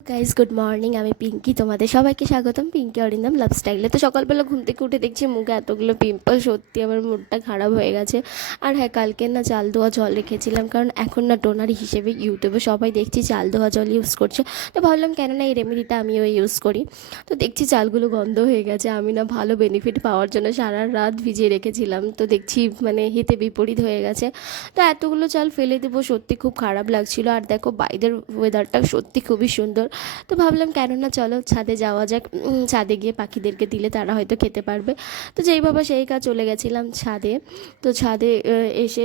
Guys good morning, আমি পিঙ্কি। তোমাদের সবাইকে স্বাগতম পিঙ্কি অরিন্দম লাইফস্টাইলে। তো সকালবেলা ঘুম থেকে উঠে দেখছি মুখে এতগুলো পিম্পল, সত্যি আমার মুডটা খারাপ হয়ে গেছে। আর হ্যাঁ, কালকে না চাল ধোয়া জল রেখেছিলাম, কারণ এখন না টোনার হিসেবে ইউটিউবে সবাই দেখছি চাল ধোয়া জল ইউজ করছে। তো ভাবলাম কেন না এই রেমেডিটা আমিও ইউজ করি। তো দেখছি চালগুলো গন্ধ হয়ে গেছে। আমি না ভালো বেনিফিট পাওয়ার জন্য সারা রাত ভিজিয়ে রেখেছিলাম, তো দেখছি মানে হিতে বিপরীত হয়ে গেছে। তো এতগুলো চাল ফেলে দেবো, সত্যি খুব খারাপ লাগছিল। আর দেখো বাইরের ওয়েদারটা সত্যি খুবই সুন্দর। তো ভাবলাম কেন না চলো ছাদে যাওয়া যাক, ছাদে গিয়ে পাখিদেরকে দিলে তারা হয়তো খেতে পারবে। তো যেই বাবা সেই কাজ, চলে গেছিলাম ছাদে। তো ছাদে এসে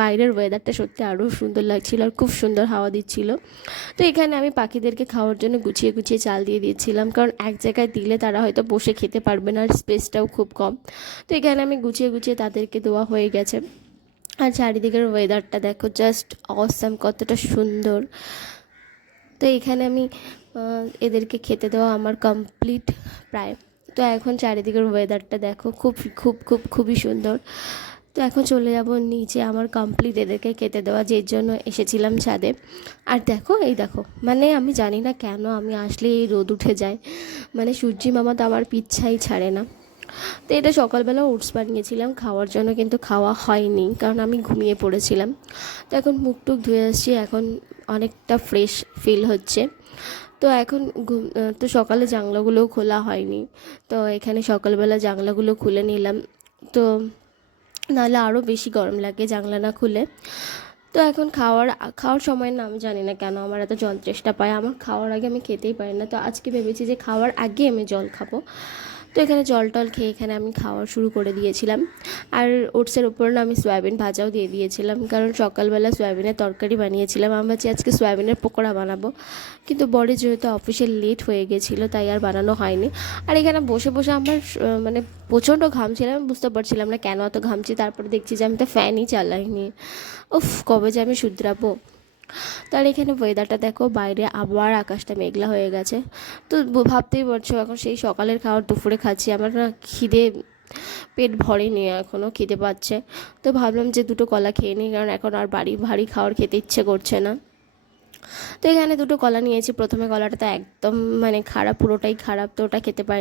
বাইরের ওয়েদারটা সত্যি আরও সুন্দর লাগছিল, আর খুব সুন্দর হাওয়া দিচ্ছিল। তো এখানে আমি পাখিদেরকে খাওয়ার জন্য গুছিয়ে গুছিয়ে চাল দিয়ে দিয়েছিলাম, কারণ এক জায়গায় দিলে তারা হয়তো বসে খেতে পারবে না, আর স্পেসটাও খুব কম। তো এখানে আমি গুছিয়ে গুছিয়ে তাদেরকে দেওয়া হয়ে গেছে। আর চারিদিকের ওয়েদারটা দেখো, জাস্ট অসাম, কতটা সুন্দর। তো এখানে আমি এদেরকে খেতে দেওয়া আমার কমপ্লিট প্রায়। তো এখন চারিদিকের ওয়েদারটা দেখো, খুব খুব খুব খুবই সুন্দর। তো এখন চলে যাব নিচে, আমার কমপ্লিট এদেরকে খেতে দেওয়া, যের জন্য এসেছিলাম ছাদে। আর দেখো, এই দেখো, মানে আমি জানি না কেন আমি আসলে এই রোদ উঠে যায়, মানে সূর্যি মামা তো আমার পিচ্ছাই ছাড়ে না। তো এটা সকালবেলা ওটস বানিয়েছিলাম খাওয়ার জন্য, কিন্তু খাওয়া হয়নি কারণ আমি ঘুমিয়ে পড়েছিলাম। তো এখন মুখ টুক ধুয়ে আসছি, এখন অনেকটা ফ্রেশ ফিল হচ্ছে। তো এখন তো সকালে জানলাগুলোও খোলা হয়নি, তো এখানে সকালবেলা জানলাগুলো খুলে নিলাম। তো নাহলে আরও বেশি গরম লাগে জানলা না খুলে। তো এখন খাওয়ার খাওয়ার সময় না, আমি জানি না কেন আমার এত জল তেষ্টা পায়, আমার খাওয়ার আগে আমি খেতেই পারি না। তো আজকে ভেবেছি যে খাওয়ার আগে আমি জল খাবো। তো এখানে জল টল খেয়ে এখানে আমি খাওয়া শুরু করে দিয়েছিলাম। আর ওটসের ওপর না আমি সয়াবিন ভাজাও দিয়ে দিয়েছিলাম, কারণ সকালবেলা সয়াবিনের তরকারি বানিয়েছিলাম। আমি ভাবছি আজকে সয়াবিনের পকোড়া বানাবো, কিন্তু বড় যেহেতু অফিসে লেট হয়ে গেছিলো তাই আর বানানো হয়নি। আর এখানে বসে বসে আমার মানে প্রচণ্ড ঘামছিলাম, আমি বুঝতে পারছিলাম না কেন এত ঘামছি। তারপরে দেখছি যে আমি তো ফ্যানই চালাইনি। উফ, কবে যে আমি শুধরাবো। তার এখানে ওয়েদারটা দেখো, বাইরে আবার আকাশটা মেঘলা হয়ে গেছে। তো ভাবতেই পারছো, এখন সেই সকালের খাবার দুপুরে খাচ্ছি, আমার না খিদে, পেট ভরেনি, এখনও খিদে পাচ্ছে। তো ভাবলাম যে দুটো কলা খেয়ে নিই, কারণ এখন আর ভারী খাবার খেতে ইচ্ছে করছে না। তো এখানে দুটো কলা নিয়েছি। প্রথমে কলাটা তো একদম মানে খারাপ, পুরোটাই খারাপ, তো ওটা খেতে পারি।